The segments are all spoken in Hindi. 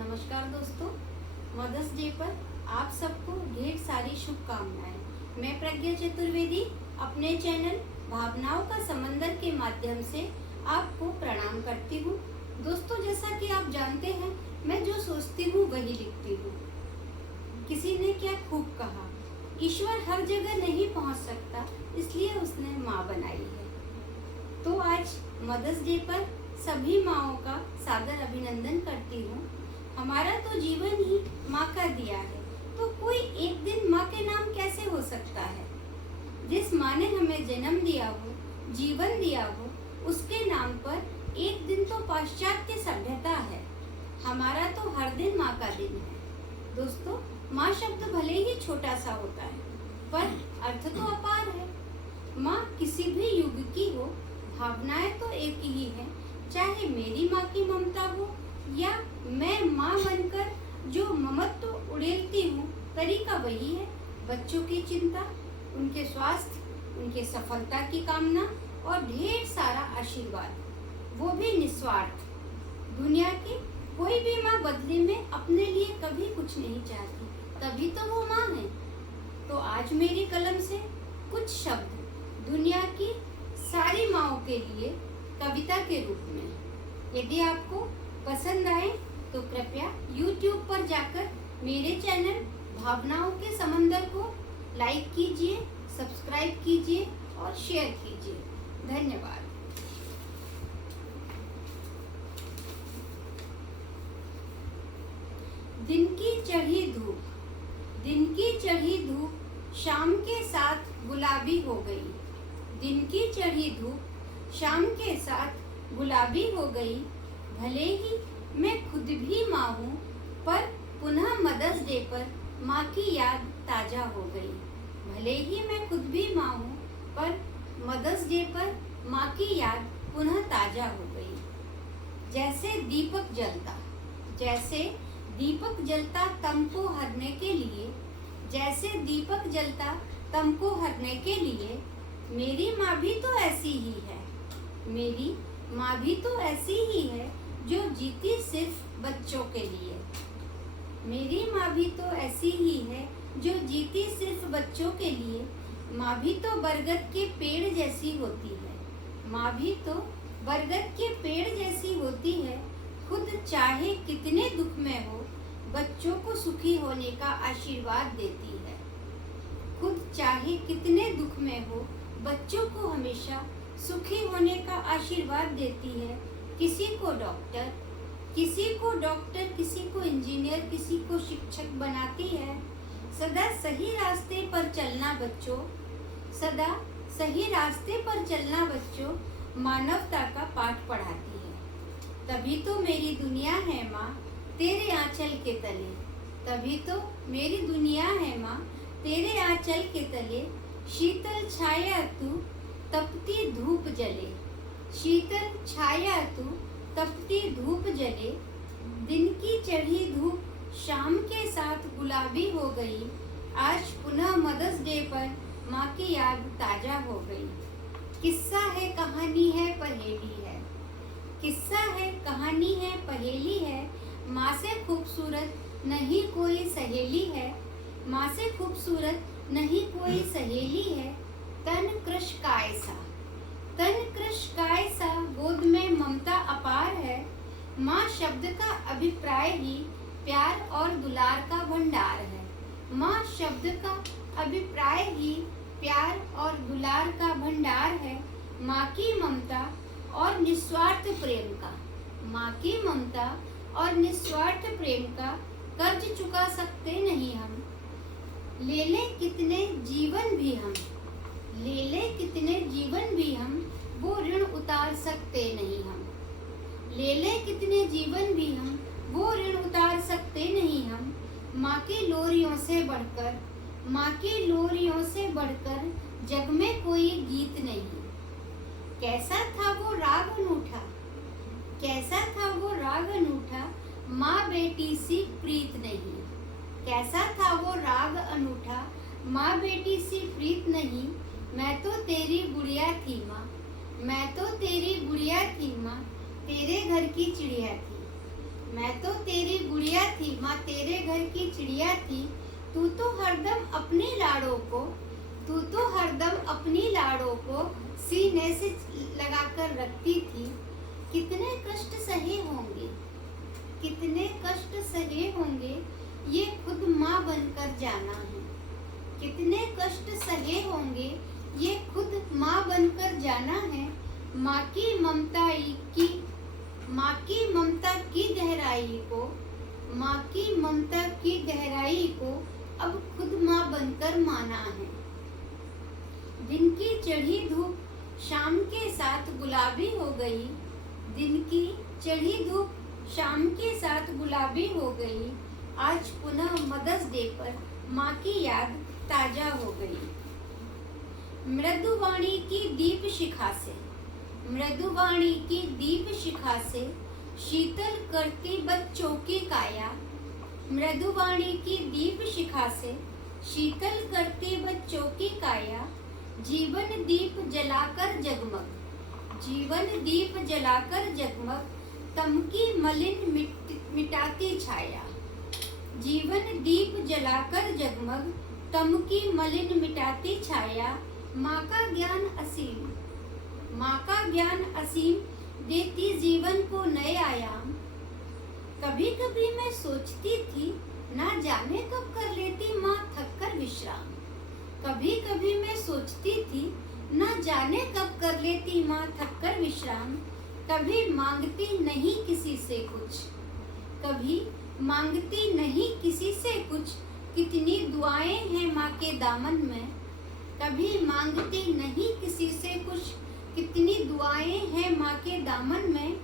नमस्कार दोस्तों, मदर्स डे पर आप सबको ढेर सारी शुभकामनाएं। मैं प्रज्ञा चतुर्वेदी अपने चैनल भावनाओं का समंदर के माध्यम से आपको प्रणाम करती हूँ। दोस्तों, जैसा कि आप जानते हैं, मैं जो सोचती हूँ वही लिखती हूँ। किसी ने क्या खूब कहा, ईश्वर हर जगह नहीं पहुँच सकता, इसलिए उसने माँ बनाई है। तो आज मदर्स डे पर सभी माँओं का सादर अभिनंदन करती हूँ। हमारा तो जीवन ही माँ का दिया है, तो कोई एक दिन माँ के नाम कैसे हो सकता है? जिस माँ ने हमें जन्म दिया हो, जीवन दिया हो, उसके नाम पर एक दिन तो पाश्चात्य सभ्यता है। हमारा तो हर दिन माँ का दिन है। दोस्तों, माँ शब्द भले ही छोटा सा होता है, पर अर्थ तो अपार है। माँ किसी भी युग की हो, भावनाएं तो एक ही है। चाहे मेरी माँ की ममता हो या मैं माँ बनकर जो ममत्व उड़ेलती हूँ, तरीका वही है। बच्चों की चिंता, उनके स्वास्थ्य, उनके सफलता की कामना और ढेर सारा आशीर्वाद, वो भी निस्वार्थ। दुनिया की कोई भी माँ बदले में अपने लिए कभी कुछ नहीं चाहती, तभी तो वो माँ है। तो आज मेरी कलम से कुछ शब्द दुनिया की सारी माँओं के लिए कविता के रूप में। यदि आपको पसंद आए तो कृपया YouTube पर जाकर मेरे चैनल भावनाओं के समंदर को लाइक कीजिए, सब्सक्राइब कीजिए और शेयर कीजिए। धन्यवाद। दिन की चढ़ी धूप शाम के साथ गुलाबी हो गई। दिन की चढ़ी धूप शाम के साथ गुलाबी हो गई। भले ही मैं खुद भी माँ हूँ, पर पुनः मदर्स डे पर माँ की याद ताजा हो गई। भले ही मैं खुद भी माँ हूँ, पर मदर्स डे पर माँ की याद पुनः ताजा हो गई। जैसे दीपक जलता तम को हरने के लिए, जैसे दीपक जलता तम को हरने के लिए, मेरी माँ भी तो ऐसी ही है। मेरी माँ भी तो ऐसी ही है, जो जीती सिर्फ बच्चों के लिए। मेरी माँ भी तो ऐसी ही है, जो जीती सिर्फ बच्चों के लिए। माँ भी तो बरगद के पेड़ जैसी होती है। माँ भी तो बरगद के पेड़ जैसी होती है। खुद चाहे कितने दुख में हो, बच्चों को सुखी होने का आशीर्वाद देती है। खुद चाहे कितने दुख में हो, बच्चों को हमेशा सुखी होने का आशीर्वाद देती है। किसी को डॉक्टर, किसी को इंजीनियर, किसी को शिक्षक बनाती है। सदा सही रास्ते पर चलना बच्चों, सदा सही रास्ते पर चलना बच्चों, मानवता का पाठ पढ़ाती है। तभी तो मेरी दुनिया है माँ तेरे आंचल के तले। तभी तो मेरी दुनिया है माँ तेरे आंचल के तले। शीतल छाया तू तपती धूप जले। शीतल छाया तू तपती धूप जले। दिन की चढ़ी धूप शाम के साथ गुलाबी हो गई। आज पुनः मदर्स डे पर माँ की याद ताजा हो गई। किस्सा है, कहानी है, पहेली है। किस्सा है, कहानी है, पहेली है। माँ से खूबसूरत नहीं कोई सहेली है। माँ से खूबसूरत नहीं कोई सहेली है। तन कृश काय सा गोद में ममता अपार है। माँ शब्द का अभिप्राय ही प्यार और दुलार का भंडार है। माँ शब्द का अभिप्राय ही प्यार और दुलार का भंडार है। माँ की ममता और निस्वार्थ प्रेम का, माँ की ममता और निस्वार्थ प्रेम का कर्ज चुका सकते नहीं हम। ले ले कितने जीवन भी हम, ले ले कितने जीवन भी हम, वो ऋण उतार सकते नहीं हम। ले ले कितने जीवन भी हम, वो ऋण उतार सकते नहीं हम। माँ की लोरियों से बढ़कर, माँ की लोरियों से बढ़कर जग में कोई गीत नहीं। कैसा था वो राग अनूठा, कैसा था वो राग अनूठा, माँ बेटी सी प्रीत नहीं। कैसा था वो राग अनूठा, माँ बेटी सी प्रीत नहीं। मैं तो तेरी गुड़िया थी माँ, मैं तो तेरी गुड़िया थी माँ, तेरे घर की चिड़िया थी। मैं तो तेरी गुड़िया थी, माँ तेरे घर की चिड़िया थी, तू तो हरदम अपने लाड़ों को, तू तो हरदम अपनी लाड़ों को सीने से लगाकर रखती थी। कितने कष्ट सहे होंगे, कितने कष्ट सहे होंगे, ये खुद माँ बनकर जाना है। कितने कष्ट सहे होंगे, ये खुद माँ बनकर जाना है। माँ की ममता की, माँ की ममता की गहराई को, माँ की ममता की गहराई को अब खुद माँ बनकर माना है। दिन की चढ़ी धूप शाम के साथ गुलाबी हो गई, दिन की चढ़ी धूप शाम के साथ गुलाबी हो गई। आज पुनः मदर्स डे पर माँ की याद ताजा हो गई। मृदुवाणी की दीप शिखा से, मृदुवाणी की दीप शिखा से शीतल करती बच्चों की काया। मृदुवाणी की दीप शिखा से शीतल करती बच्चों की काया। जीवन दीप जलाकर जगमग, जीवन दीप जलाकर जगमग, तम की मलिन मिटाती छाया। जीवन दीप जलाकर जगमग, तम की मलिन मिटाती छाया। माँ का ज्ञान असीम, माँ का ज्ञान असीम, देती जीवन को नए आयाम। कभी कभी मैं सोचती थी, ना जाने कब कर लेती माँ थक कर विश्राम। कभी कभी मैं सोचती थी, ना जाने कब कर लेती माँ थक कर विश्राम। कभी मांगती नहीं किसी से कुछ, कभी मांगती नहीं किसी से कुछ, कितनी दुआएं हैं माँ के दामन में। कभी मांगती नहीं किसी से कुछ, कितनी दुआएं हैं माँ के दामन में।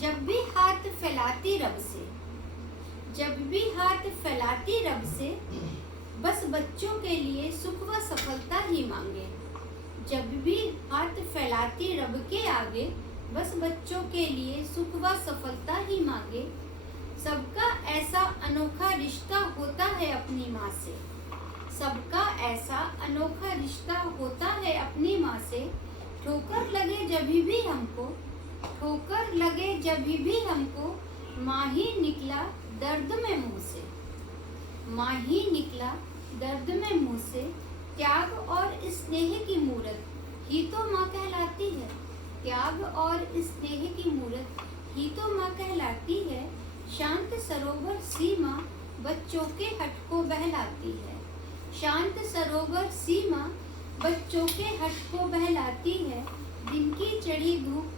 जब भी हाथ फैलाती रब से, जब भी हाथ फैलाती रब से, बस बच्चों के लिए सुख व सफलता ही मांगे। जब भी हाथ फैलाती रब के आगे, बस बच्चों के लिए सुख व सफलता ही मांगे। सबका ऐसा अनोखा रिश्ता होता है अपनी माँ से, सबका ऐसा अनोखा रिश्ता होता है अपनी माँ से। ठोकर लगे जब भी हमको, ठोकर लगे जब भी हमको, माँ ही निकला दर्द में मुँह से, माँ ही निकला दर्द में मुँह से। त्याग और स्नेह की मूरत ही तो माँ कहलाती है, त्याग और स्नेह की मूरत ही तो माँ कहलाती है। शांत सरोवर सी माँ बच्चों के हट को बहलाती है, शांत सरोवर सी माँ बच्चों के हट को बहलाती है। दिन की चढ़ी धूप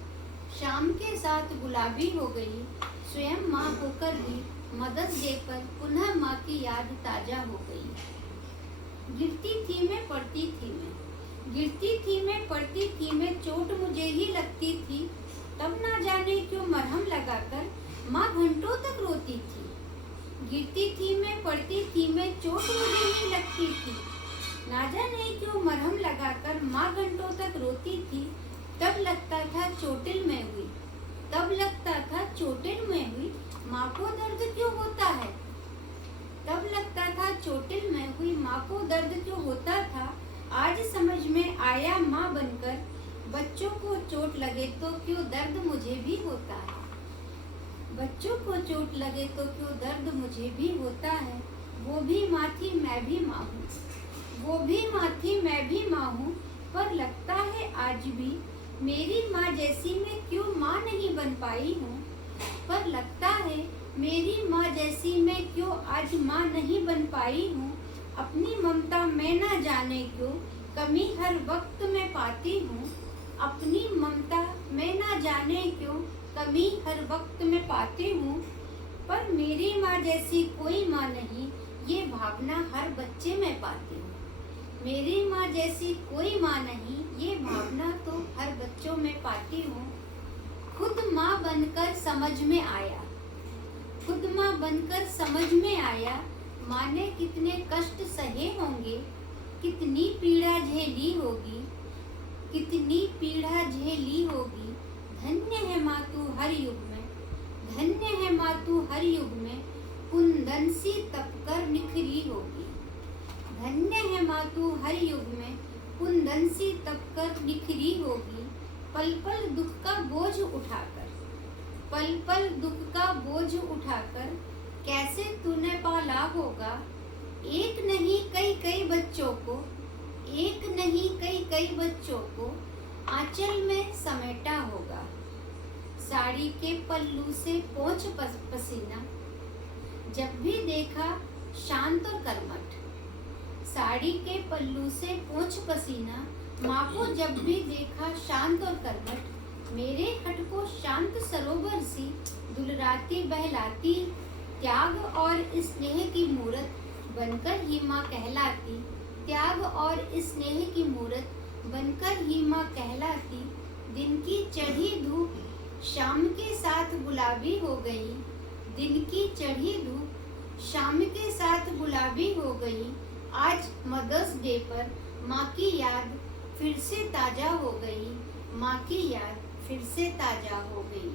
शाम के साथ गुलाबी हो गई। स्वयं माँ होकर भी मदर्स डे पर पुनः माँ की याद ताजा हो गई। गिरती थी मैं, पड़ती थी मैं, गिरती थी मैं, पड़ती थी मैं, चोट मुझे ही लगती थी। तब ना जाने क्यों मरहम लगाकर माँ घंटों तक रोती थी। गिरती थी मैं, पड़ती थी मैं, चोट मुझे ही लगती थी। ना जाने क्यों मरहम लगाकर माँ घंटों तक रोती थी। तब लगता था चोटिल में हुई, तब लगता था चोटिल में हुई, माँ को दर्द क्यों होता है। तब लगता था चोटिल में हुई, माँ को दर्द क्यों होता था। आज समझ में आया माँ बनकर, बच्चों को चोट लगे तो क्यों दर्द मुझे भी होता है। बच्चों को चोट लगे तो क्यों दर्द मुझे भी होता है। वो भी माँ थी मैं भी माँ हूँ, वो भी माँ थी मैं भी माँ हूँ, पर लगता है आज भी मेरी माँ जैसी मैं क्यों माँ नहीं बन पाई हूँ। पर लगता है मेरी माँ जैसी मैं क्यों आज माँ नहीं बन पाई हूँ। अपनी ममता में ना जाने क्यों कमी हर वक्त में पाती हूँ। अपनी ममता में ना जाने क्यों कमी हर वक्त में पाती हूँ। पर मेरी माँ जैसी कोई माँ नहीं, ये भावना हर बच्चे में पाती हूँ। मेरी माँ जैसी कोई माँ नहीं, ये भावना तो हर बच्चों में पाती हूँ। खुद माँ बनकर समझ में आया, खुद माँ बनकर समझ में आया, माँ ने कितने कष्ट सहे होंगे, कितनी पीड़ा झेली होगी, कितनी पीड़ा झेली होगी। धन्य है माँ तू हर युग में, धन्य है माँ तू हर युग में, कुंदन सी तप कर निखरी होगी। धन्य है माँ तू हर युग में, कुंदन सी तप कर निखरी होगी। पल पल दुख का बोझ उठाकर, पल पल दुख का बोझ उठाकर, कैसे होगा, एक नहीं कई कई बच्चों को, एक नहीं कई कई बच्चों को आंचल में समेटा होगा। साड़ी के पल्लू से पोंछ पसीना, जब भी देखा शांत और कर्मठ। साड़ी के पल्लू से पोंछ पसीना, माँ को जब भी देखा शांत और कर्मठ। मेरे हट को शांत सरोवर सी दुलराती बहलाती, त्याग और स्नेह की मूरत बनकर ही माँ कहलाती। त्याग और स्नेह की मूरत बनकर ही माँ कहलाती। दिन की चढ़ी धूप शाम के साथ गुलाबी हो गई। दिन की चढ़ी धूप शाम के साथ गुलाबी हो गई। आज मदर्स डे पर माँ की याद फिर से ताजा हो गई। माँ की याद फिर से ताजा हो गई।